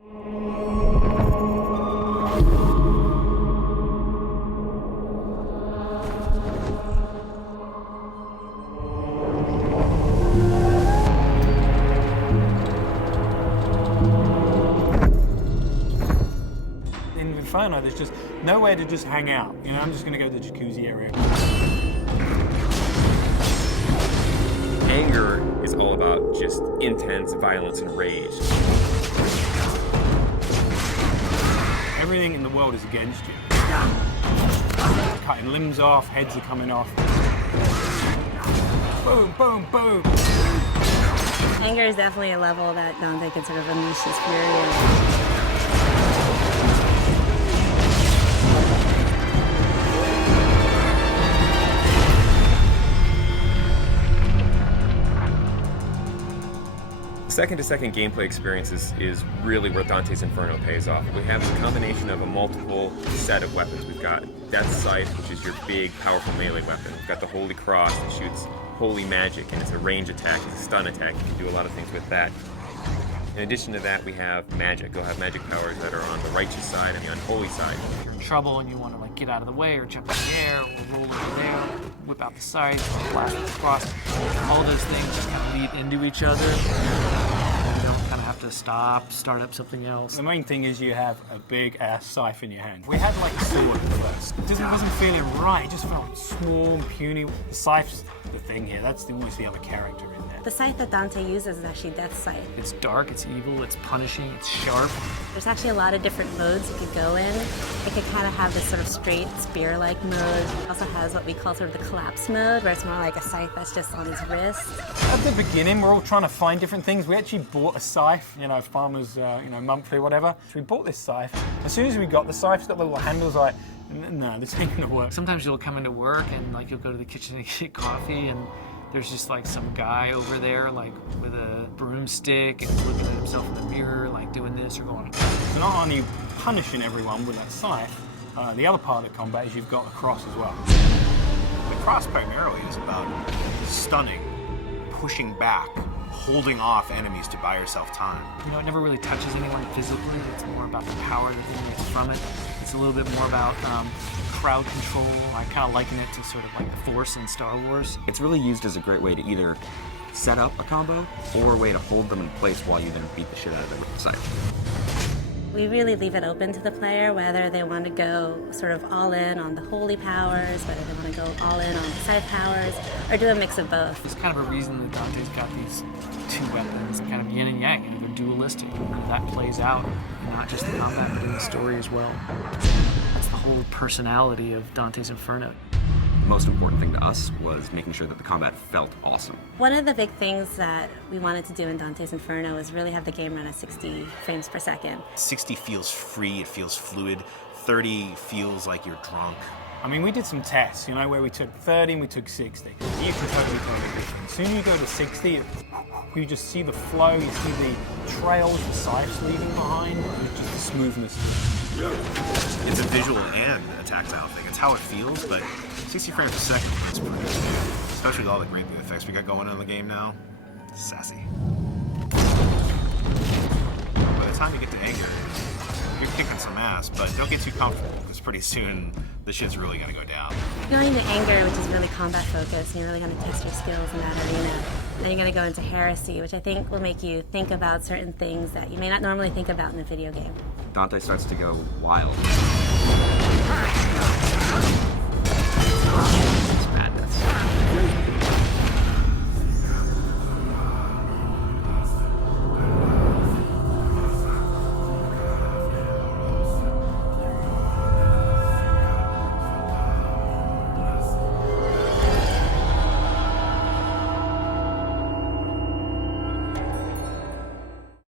In Inferno, there's just nowhere to just hang out. You know, I'm just gonna go to the jacuzzi area. Anger is all about just intense violence and rage. Everything in the world is against you. Cutting limbs off, heads are coming off. Boom, boom, boom. Anger is definitely a level that Dante can sort of unleash his fury in. Second-to-second gameplay experiences is really where Dante's Inferno pays off. We have a combination of a multiple set of weapons. We've got Death Scythe, which is your big, powerful melee weapon. We've got the Holy Cross that shoots holy magic, and it's a range attack, it's a stun attack. You can do a lot of things with that. In addition to that, we have magic. You'll have magic powers that are on the righteous side and the unholy side. If you're in trouble and you want to like get out of the way or jump in the air or roll over there, whip out the scythe, blast with the cross, all those things just kind of lead into each other. You don't kind of have to stop, start up something else. The main thing is you have a big ass scythe in your hand. We had like a sword at first. It wasn't feeling right, it just felt small and puny. The scythe's the thing here, that's almost the other character in there. The scythe that Dante uses is actually Death Scythe. It's dark, it's evil, it's punishing, it's sharp. There's actually a lot of different modes you could go in. It could kind of have this sort of straight spear-like mode. It also has what we call sort of the collapse mode, where it's more like a scythe that's just on his wrist. At the beginning, we're all trying to find different things. We actually bought a scythe, you know, farmers, monthly, whatever. So we bought this scythe. As soon as we got the scythe, it's got the little handles like, no, this ain't gonna work. Sometimes you'll come into work and like you'll go to the kitchen and get coffee and there's just like some guy over there like with a broomstick and looking at himself in the mirror like doing this or going. So not only punishing everyone with that scythe, the other part of the combat is you've got a cross as well. The cross primarily is about stunning, pushing back, holding off enemies to buy yourself time. You know, it never really touches anyone physically. It's more about the power that emanates from it. It's a little bit more about crowd control. I kind of liken it to sort of like the Force in Star Wars. It's really used as a great way to either set up a combo or a way to hold them in place while you then beat the shit out of them with the scythe. We really leave it open to the player whether they want to go sort of all in on the holy powers, whether they want to go all in on the scythe powers, or do a mix of both. There's kind of a reason that Dante's got these two weapons, kind of yin and yang, you know, they're dualistic. And that plays out in not just the combat, but in the story as well. That's the whole personality of Dante's Inferno. The most important thing to us was making sure that the combat felt awesome. One of the big things that we wanted to do in Dante's Inferno was really have the game run at 60 frames per second. 60 feels free, it feels fluid. 30 feels like you're drunk. I mean, we did some tests, you know, where we took 30 and we took 60. You can totally tell the difference. As soon as you go to 60, you just see the flow, you see the trails, the scythes leaving behind, and just the smoothness. It's a visual and a tactile thing. It's how it feels, but 60 frames per second is pretty good, especially with all the great effects we got going on in the game now. Sassy. By the time you get to anger, you're kicking some ass, but don't get too comfortable, because pretty soon the shit's really gonna go down. Going to anger, which is really combat focused, and you're really going to test your skills in that arena. Then you're going to go into heresy, which I think will make you think about certain things that you may not normally think about in a video game. Dante starts to go wild.